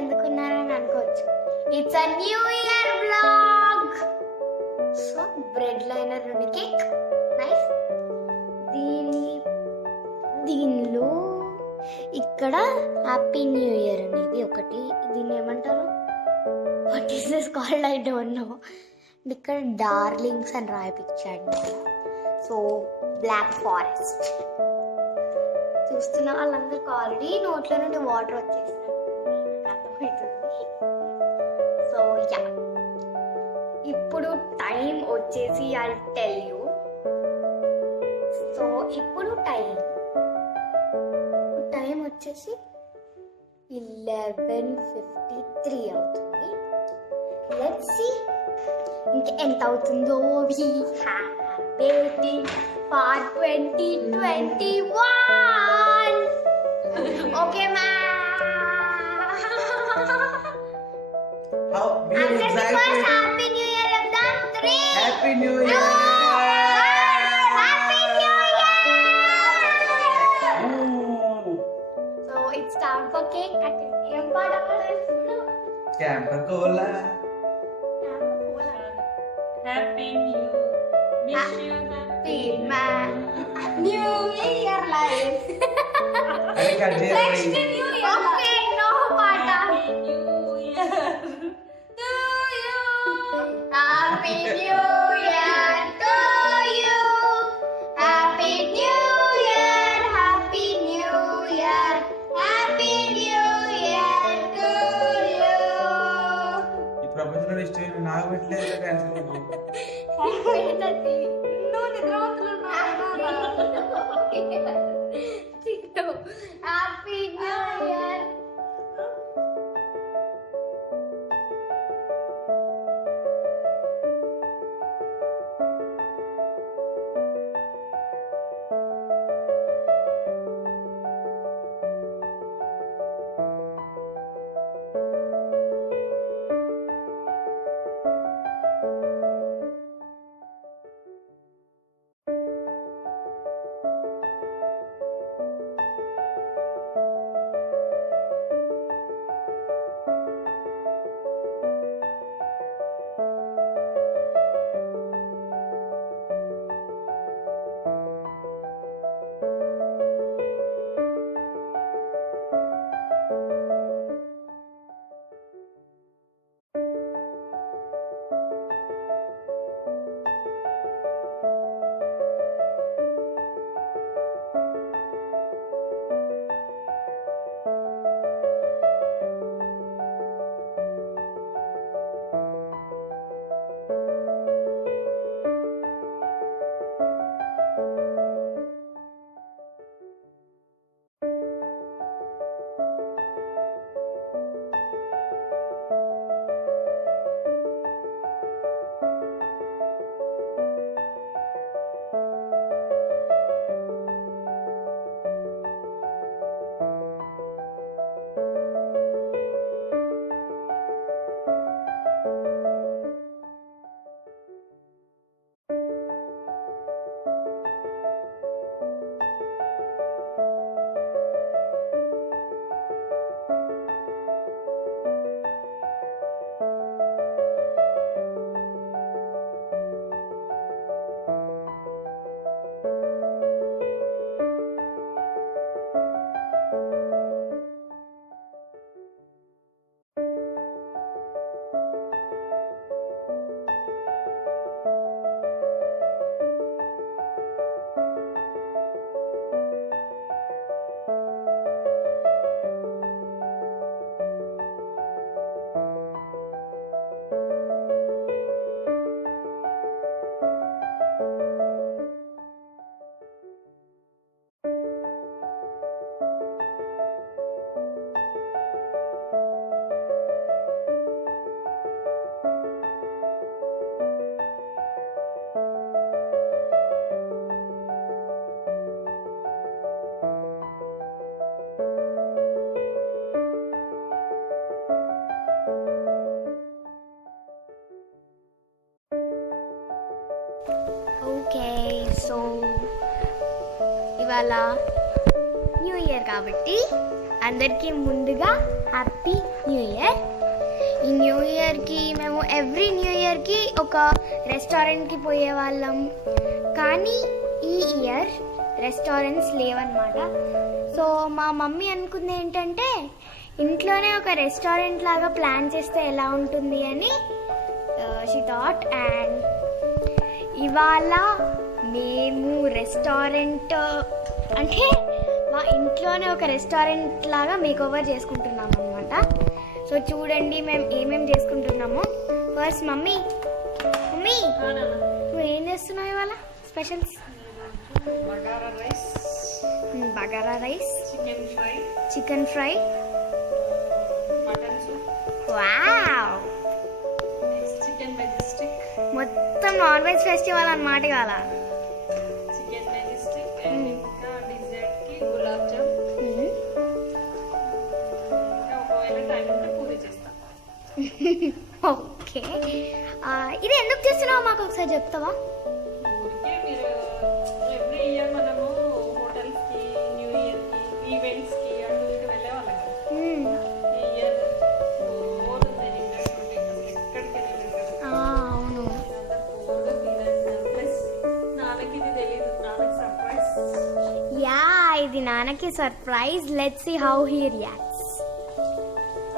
ఎందుకున్నారని అనుకోవచ్చు. It's a new year vlog. So bread liner నుండి cake nice. దీనిలో ఇక్కడ హ్యాపీ న్యూ ఇయర్ అనేది ఒకటి, దీన్ని ఏమంటారు, what is this called, I don't know. ఇక్కడ డార్లింగ్స్ అని రాయిపించాడు. సో బ్లాక్ ఫారెస్ట్ చూస్తున్న వాళ్ళందరికీ ఆల్రెడీ నోట్లో నుండి వాటర్ వచ్చేసినట్టు అర్థమవుతుంది. సో యా, ఇప్పుడు టైం వచ్చేసి ఐ టెల్ యూ. సో ఇప్పుడు టైం వచ్చేసి 11:53 అవుతుంది. లెట్స్ సీ ఇంకా ఎంత అవుతుందో. We have waiting for 2021. Okay happy new year చెప్దాం. 3 happy new year. So it's time for cake cutting. ఏం పాట పాడాలి? క్యాంపర్ కోలా. Happy New Wish you happy New Year life. అది కట్ చేయాలి. New Year. Okay, no పాట. Happy New Year to you. Happy New Year to you. Happy New Year, Happy New Year, Happy New Year to you. ఈ ప్రపంచంలో ఇష్టమైన నాకు పెట్టలేదు cancel అవుతుంది. నువ్వు నిద్రవంతులు happy new year. Okay so ఇవాళ న్యూ ఇయర్ కాబట్టి అందరికీ ముందుగా హ్యాపీ న్యూ ఇయర్. ఈ న్యూ ఇయర్కి మేము ఎవ్రీ న్యూ ఇయర్కి ఒక రెస్టారెంట్కి పోయే వాళ్ళం, కానీ ఈ ఇయర్ రెస్టారెంట్స్ లేవన్నమాట. సో మా మమ్మీ అనుకుంది ఏంటంటే ఇంట్లోనే ఒక రెస్టారెంట్ లాగా ప్లాన్ చేస్తే ఎలా ఉంటుంది అని షీ థాట్. అండ్ ఇవాళ మేము రెస్టారెంట్ అంటే మా ఇంట్లోనే ఒక రెస్టారెంట్ లాగా మేకోవర్ చేసుకుంటున్నాం అనమాట. సో చూడండి మేము ఏమేమి చేసుకుంటున్నామో. ఫస్ట్ మమ్మీ నువ్వు ఏం చేస్తున్నావు ఇవాళ specials? Bagara rice, chicken fry, wow, chicken Majestic, మొత్తం నాన్ వెజ్ ఫెస్టివల్ అన్నమాట ఇవాళ. చికెన్ మెజెస్టిక్ అండ్ ఇంకా డిజర్ట్ కి గులాబ్ జామ్. ఒకవేళ టైం ఉంటే పూరి చేస్తా. ఓకే, ఇది ఎందుకు చేస్తున్నావు మాకు ఒకసారి చెప్తావా? ఊరికే మీరు ఎవ్రీ ఇయర్ మనము హోటల్స్ కి, న్యూ ఇయర్ కి, ఈవెంట్స్ కి అటు ఇటు వెళ్ళేవాళ్ళం కదా. ఈ ఇయర్ బోర్ ఉంది, ఎక్కడికి వెళ్ళలేదు కదా. అవును. ప్లస్ నాన్నకి ఇది తెలీదు, నాన్నకి సర్ప్రైజ్. యా, ఇది నాన్నకి surprise. Let's see how he reacts.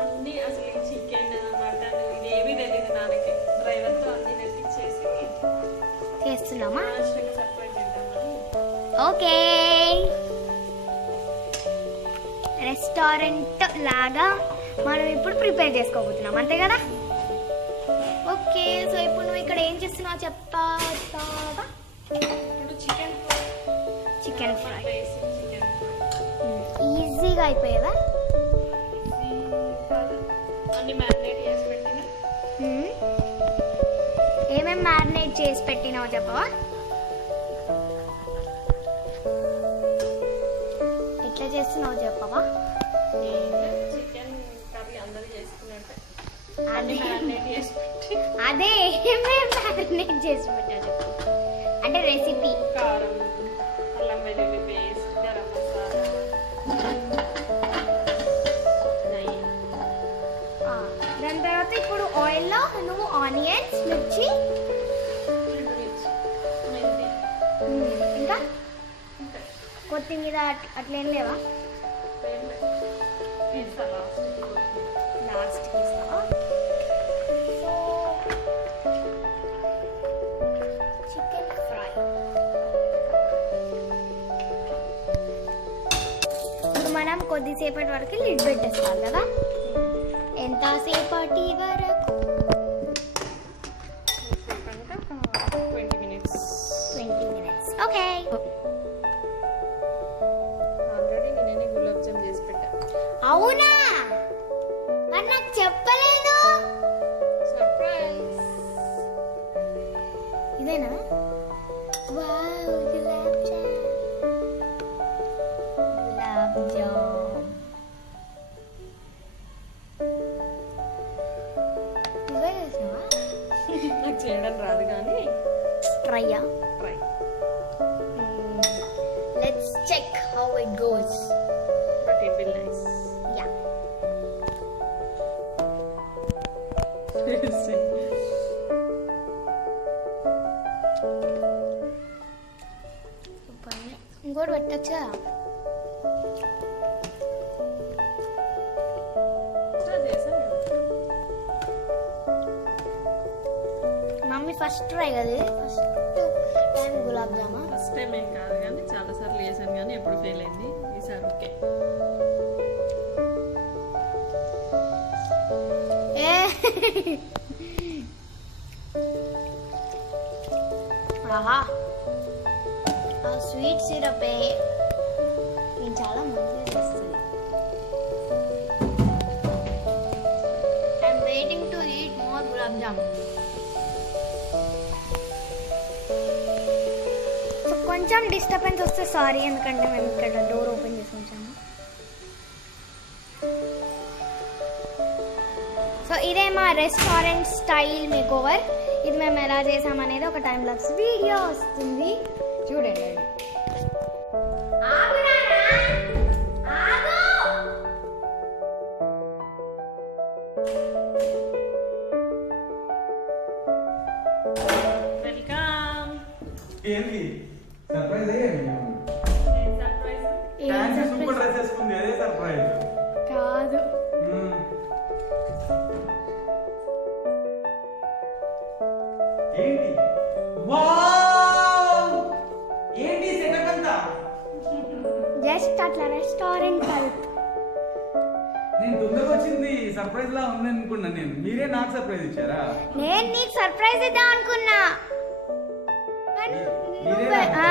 అన్ని అసలు చికెన్ మటన్ ఇది ఏమీ తెలీదు నాన్నకి. డ్రైవర్తో అన్ని నెట్టించేసి చేస్తున్నామా? నాన్నకి సర్ప్రైజ్ చేద్దామని. ఓకే, రెస్టారెంట్ లాగా మనం ఇప్పుడు ప్రిపేర్ చేసుకోబోతున్నాం, అంతే కదా? ఓకే, సో ఇప్పుడు నువ్వు ఇక్కడ ఏం చేస్తున్నావు చెప్తావా? ఇప్పుడు చికెన్ చికెన్ ఫ్రై. చికెన్ ఈజీగా అయిపోయేదా? అన్ని మ్యారినేట్ చేసి పెట్టిన. ఏమేమి మ్యారినేట్ చేసి పెట్టినావో చెప్పవా? ఎట్లా చేస్తున్నావు చెప్పవా? చికెన్ కర్రీ అందరూ చేసుకున్నట్టే అన్ని మ్యారినేట్ చేసి పెట్టి, అదే ఏమేమి మ్యారినేట్ చేసి పెట్టావు చెప్పు, అంటే రెసిపీ. కారం, అల్లం వెల్లుల్లి పేస్ట్, గరం మసాలా, నెయ్యి. దాని తర్వాత ఇప్పుడు ఆయిల్లో నువ్వు ఆనియన్స్, మిర్చి, మెంతి ఇంకా ఉంటాయి. కొత్తిమీర అట్లేం లేవా? పిజ్జా లాస్ట్కి ఇస్తావా? సో చికెన్ ఫ్రై మనం కొద్దిసేపటి వరకు లిడ్ పెట్టేస్తాం కదా. ఎంతసేపటి వరకు? 20 minutes. 20 minutes. ఓకే. ఆల్రెడీ నేనే గులాబ్ జామ్ చేసి పెట్టా. అవునా? మరి నాకు చెప్పలేదు. సర్ప్రైజ్. ఇదేనా? వావ్, గులాబ్ జామ్. గులాబ్ జామ్. నువ్వే చేసినావా? నాకు చేయడం రాదు కానీ ట్రైయా? Try. Let's check how it goes. But it will nice. Yeah. ఇంకోటి పెట్టచ్చా? మమ్మీ ఫస్ట్ ట్రై కదా, ఫస్ట్ టైం గులాబ్ జామా. ఫస్ట్ టైం ఏం కాదు కానీ చాలా సార్లు చేశాను కానీ ఎప్పుడు ఫెయిల్ అయింది. ఈసారి ఓకే. ఆహా, ఆ స్వీట్ సిరప్ నేను చాలా మంచిగా చేస్తుంది. I'm waiting to eat more gulab jam. So కొంచెం డిస్టర్బెన్స్ వస్తే సారీ, ఎందుకంటే మేము ఇక్కడ డోర్ ఓపెన్ చేసి ఉంచాము. సో ఇదే మా రెస్టారెంట్ స్టైల్ మేకోవర్. ఇది మేము ఎలా చేసామనేది ఒక టైం లాప్స్ వీడియో వస్తుంది, చూడండి. డ్రెస్ వేసుకుంది, అదే సర్ప్రైజ్. కాదు. ఏంటి? వావ్! ఏంటి సెటప్ అంతా? జస్ట్ అట్లా రెస్టారెంట్ టైప్. నేను తొందరగా వచ్చింది సర్ప్రైజ్ లా ఉంది అనుకున్నా నేను. మీరే నాకు సర్ప్రైజ్ ఇచ్చారా? నేను నీకు సర్ప్రైజ్ ఇద్దాం అనుకున్నా కానీ మీరే నువ్వే నాకు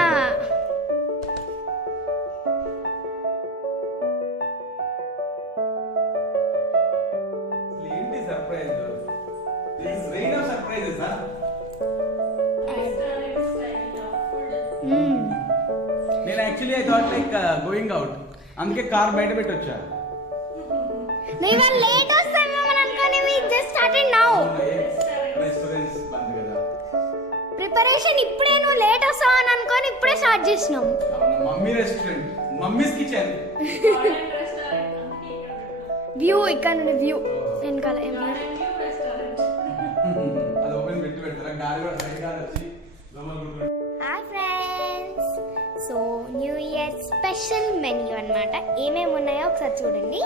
అసలు ఏంటి surprise? This rain of surprises ఆ? Restaurant style of food. నేను actually I thought like going out, అందుకే కార్ బయట పెట్టి వచ్చా. నువ్వు లేట్ వస్తామేమో అనుకొని we just started now. Restaurants బంద్ కదా. ప్రిపరేషన్ ఇప్పుడే, నువ్వు లేట్ వస్తావని అనుకొని ఇప్పుడే స్టార్ట్ చేసినాం. అవునా, mummy restaurant, mummies kitchen. Garden restaurant అందుకే ఇక్కడ పెట్టాను. వ్యూ ఇక్కడ నుండి వ్యూ వెనకాల ఏం లేదు. Garden view restaurant. అది ఓపెన్ పెట్టి పెడతారా? గాలి కూడా బయట గాలి వచ్చి లోపల కూర్చుంటుంది. Hi friends, so new year special menu అన్నమాట. ఏమేమి ఉన్నాయో ఒకసారి చూడండి.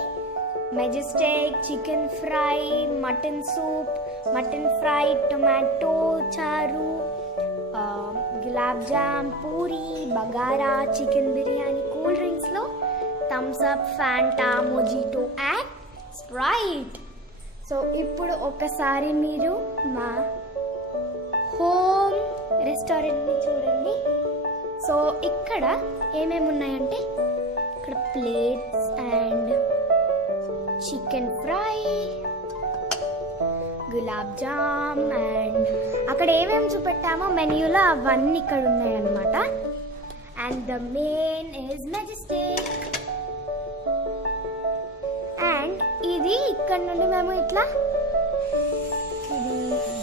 Majestic chicken fry, mutton soup, mutton fry, tomato చారు, గులాబ్ జామ్, పూరి, బగారా, చికెన్ బిర్యానీ, కూల్ డ్రింక్స్లో Thums Up, Fanta, mojito and Sprite. So ఇప్పుడు ఒకసారి మీరు మా హోమ్ రెస్టారెంట్ని చూడండి. సో ఇక్కడ ఏమేమి ఉన్నాయంటే ఇక్కడ plates and chicken fry, gulab jam and అక్కడ ఏమేమి చూపెట్టామో మెన్యూలో అవన్నీ ఇక్కడ ఉన్నాయన్నమాట. And the main is Majestic. And ఇది ఇక్కడ నుండి మేము ఇట్లా ఇది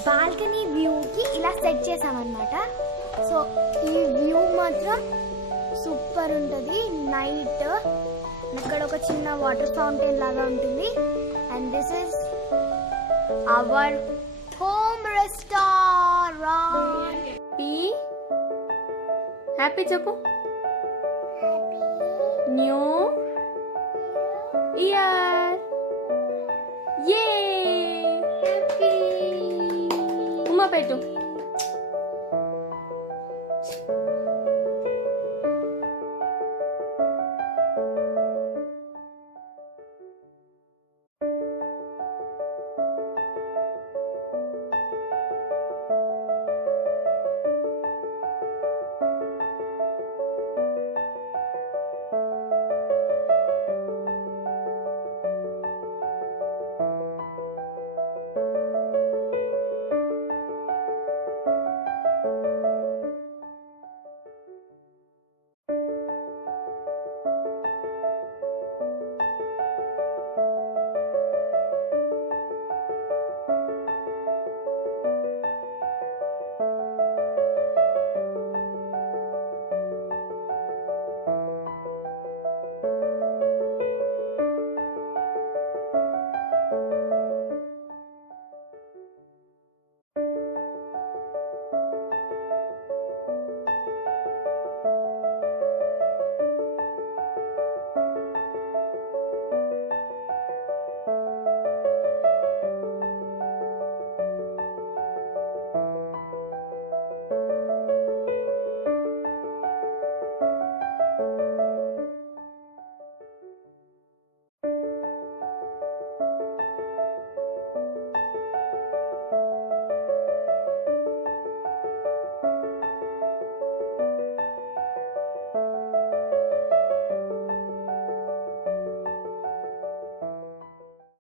బాల్కనీ వ్యూకి ఇలా సెట్ చేసామన్నమాట. సో ఈ వ్యూ మాత్రం సూపర్ ఉంటుంది. నైట్ అక్కడ ఒక చిన్న వాటర్ ఫౌంటైన్ లాగా ఉంటుంది. And this is our home restaurant. Happy చెప్పు. న్యూ